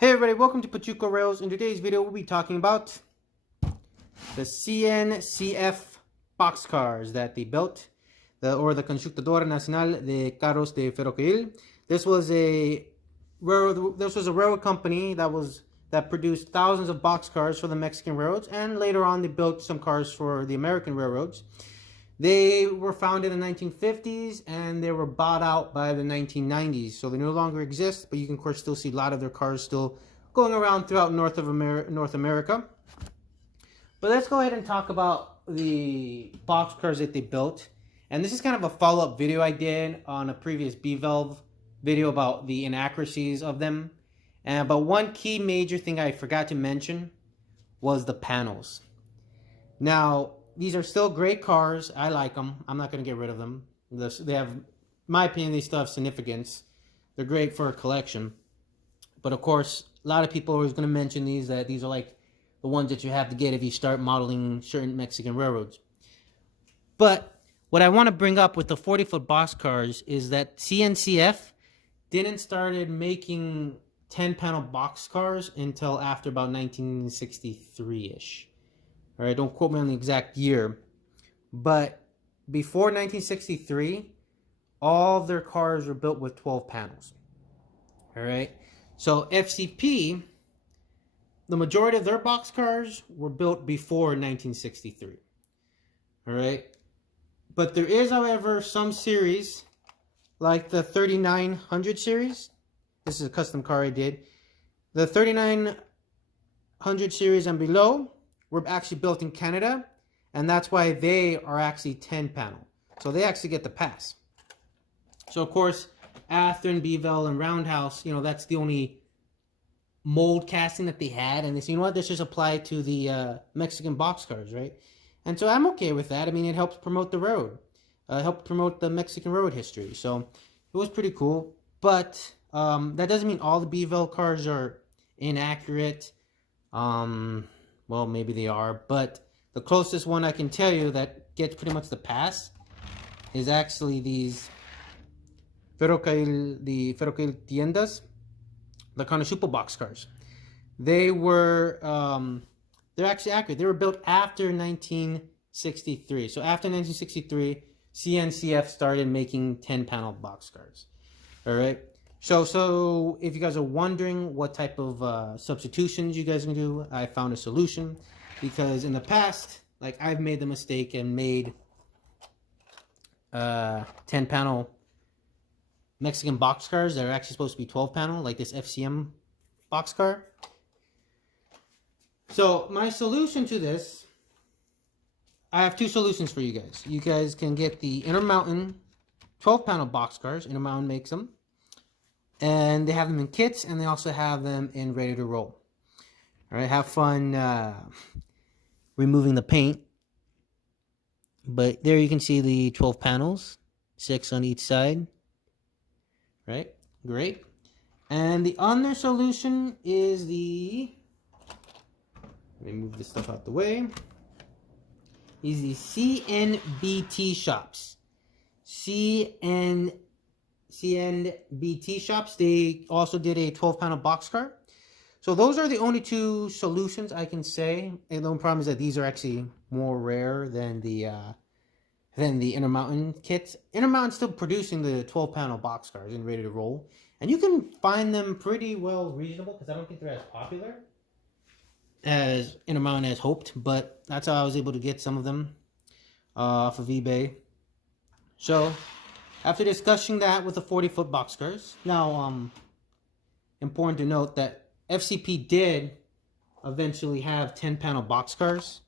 Hey everybody, welcome to Pachuco Rails. In today's video, we'll be talking about the CNCF Boxcars that they built, the Constructora Nacional de Carros de Ferrocarril. This was a railroad company that produced thousands of boxcars for the Mexican railroads, and later on they built some cars for the American railroads. They were founded in the 1950s and they were bought out by the 1990s. So they no longer exist, but you can of course still see a lot of their cars still going around throughout North America. But let's go ahead and talk about the boxcars that they built. And this is kind of a follow-up video I did on a previous Bev-Bel video about the inaccuracies of them. But one key major thing I forgot to mention was the panels. Now, these are still great cars. I like them. I'm not going to get rid of them. They have, in my opinion, they still have significance. They're great for a collection. But of course, a lot of people are always going to mention that these are like the ones that you have to get if you start modeling certain Mexican railroads. But what I want to bring up with the 40-foot boxcars is that CNCF didn't started making 10-panel boxcars until after about 1963-ish. All right, don't quote me on the exact year, but before 1963, all of their cars were built with 12 panels. All right, so FCP, the majority of their boxcars were built before 1963. All right, but there is, however, some series like the 3900 series. This is a custom car I did. The 3900 series and below were actually built in Canada, and that's why they are actually 10-panel. So they actually get the pass. So of course, Athearn, Bev-Bel, and Roundhouse, that's the only mold casting that they had, and they said, you know what, this just apply to the Mexican boxcars, right? And so I'm okay with that. I mean, it helps promote the road, help promote the Mexican road history. So it was pretty cool, but that doesn't mean all the Bev-Bel cars are inaccurate. Well, maybe they are, but the closest one I can tell you that gets pretty much the pass is actually these the Ferrocarril Tiendas, the Carnachupo boxcars. They were, they're actually accurate. They were built after 1963. So after 1963, CNCF started making 10-panel boxcars. All right. So if you guys are wondering what type of substitutions you guys can do, I found a solution. Because in the past, like I've made the mistake and made 10-panel Mexican boxcars that are actually supposed to be 12-panel, like this FCM boxcar. So my solution to this, I have two solutions for you guys. You guys can get the Intermountain 12-panel boxcars. Intermountain makes them. And they have them in kits, and they also have them in ready to roll. All right, have fun removing the paint. But there you can see the 12 panels, 6 on each side. Right, great. And the other solution is let me move this stuff out the way, is the CNBT shops. CNBT shops, they also did a 12-panel boxcar. So those are the only two solutions I can say. And the only problem is that these are actually more rare than the Intermountain kits. Intermountain's still producing the 12-panel boxcars and ready to roll. And you can find them pretty well reasonable, because I don't think they're as popular as Intermountain has hoped. But that's how I was able to get some of them off of eBay. So after discussing that with the 40-foot boxcars, now important to note that FCP did eventually have 10-panel boxcars,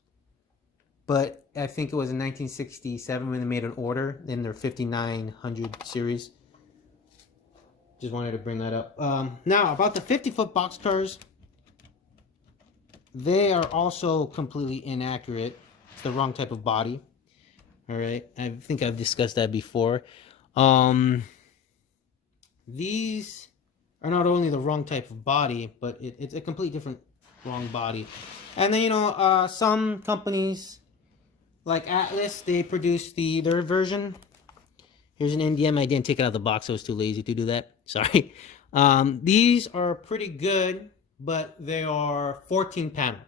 but I think it was in 1967 when they made an order in their 5900 series. Just wanted to bring that up. Now, about the 50-foot boxcars, they are also completely inaccurate. It's the wrong type of body. All right, I think I've discussed that before. These are not only the wrong type of body, but it's a completely different wrong body. And then, some companies like Atlas, they produce their version. Here's an NDM. I didn't take it out of the box. I was too lazy to do that. Sorry. These are pretty good. but they are 14 panel.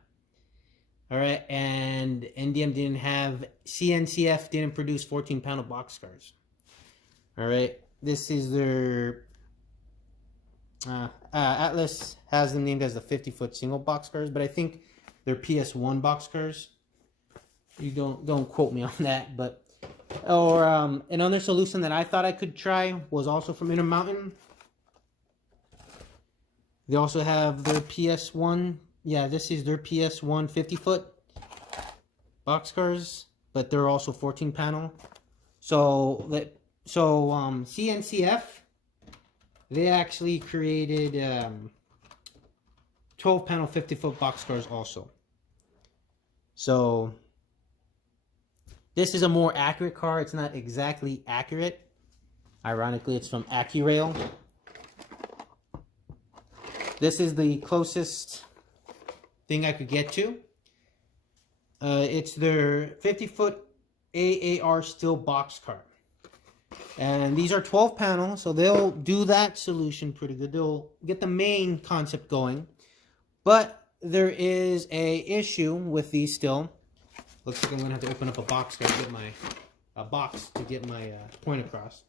All right, and NDM didn't have, CNCF didn't produce 14 panel boxcars. All right, this is their Atlas has them named as the 50-foot single boxcars, but I think they're PS1 boxcars. You don't quote me on that, but another solution that I thought I could try was also from Intermountain. They also have their PS1. Yeah, this is their PS1 50-foot boxcars, but they're also 14 panel. So CNCF, they actually created 12 panel 50-foot boxcars also. So this is a more accurate car. It's not exactly accurate. Ironically, it's from AccuRail. This is the closest thing I could get to. It's their 50-foot AAR steel boxcar. And these are 12 panel, so they'll do that solution pretty good. They'll get the main concept going. But there is a issue with these still. Looks like I'm gonna have to open up a boxcar to get my box to get my point across.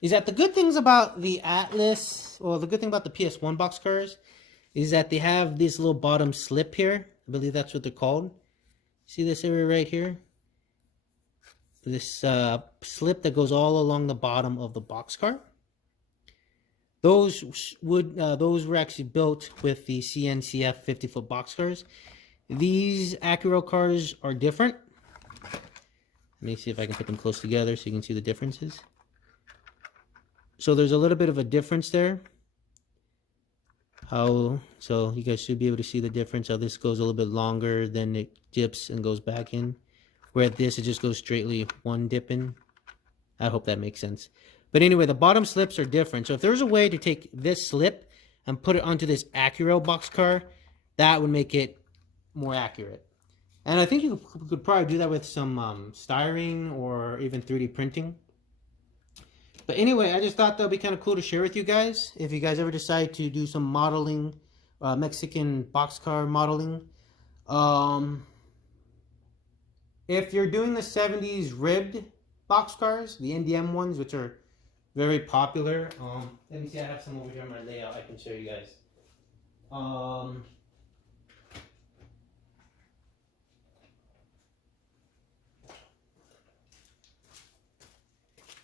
Is that the good things about the Atlas, or the good thing about the PS1 boxcars, is that they have this little bottom slip here. I believe that's what they're called. See this area right here? This slip that goes all along the bottom of the boxcar. Those were actually built with the CNCF 50-foot boxcars. These AccuRail cars are different. Let me see if I can put them close together so you can see the differences. So there's a little bit of a difference there. So you guys should be able to see the difference. How this goes a little bit longer, then it dips and goes back in. Where at this, it just goes straightly one dip in. I hope that makes sense. But anyway, the bottom slips are different. So if there's a way to take this slip and put it onto this AccuRail boxcar, that would make it more accurate. And I think you could probably do that with some styrene or even 3D printing. But anyway, I just thought that would be kind of cool to share with you guys. If you guys ever decide to do some modeling, Mexican boxcar modeling. If you're doing the 70s ribbed boxcars, the NDM ones, which are very popular. Let me see, I have some over here on my layout I can show you guys.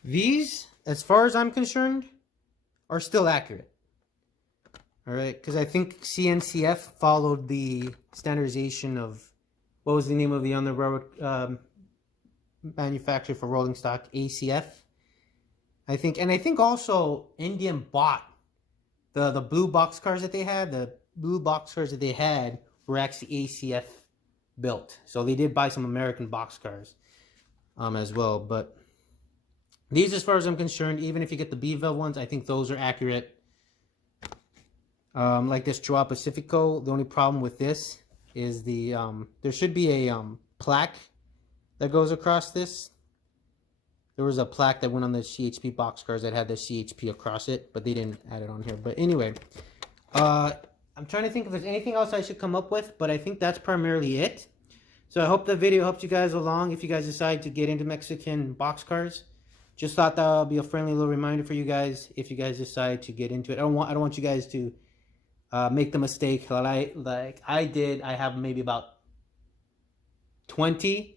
These, as far as I'm concerned, are still accurate. All right, because I think CNCF followed the standardization of, what was the name of the other railroad manufacturer for rolling stock? ACF, I think. And I think also NDM bought the blue boxcars that they had. The blue boxcars that they had were actually ACF built. So they did buy some American boxcars as well. But these, as far as I'm concerned, even if you get the Bev-Bel ones, I think those are accurate. Like this Joao Pacifico, the only problem with this is the there should be a plaque that goes across this. There was a plaque that went on the CHP boxcars that had the CHP across it, but they didn't add it on here. But anyway, I'm trying to think if there's anything else I should come up with, but I think that's primarily it. So I hope the video helps you guys along if you guys decide to get into Mexican boxcars. Just thought that would be a friendly little reminder for you guys if you guys decide to get into it. I don't want you guys to make the mistake like I did. I have maybe about 20.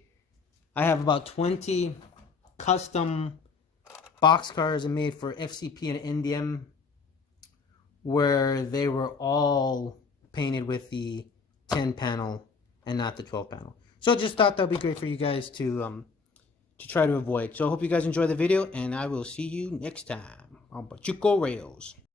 I have about 20 custom boxcars made for FCP and NDM, where they were all painted with the 10 panel and not the 12 panel. So just thought that would be great for you guys to try to avoid. So I hope you guys enjoy the video, and I will see you next time on Pachuco Rails.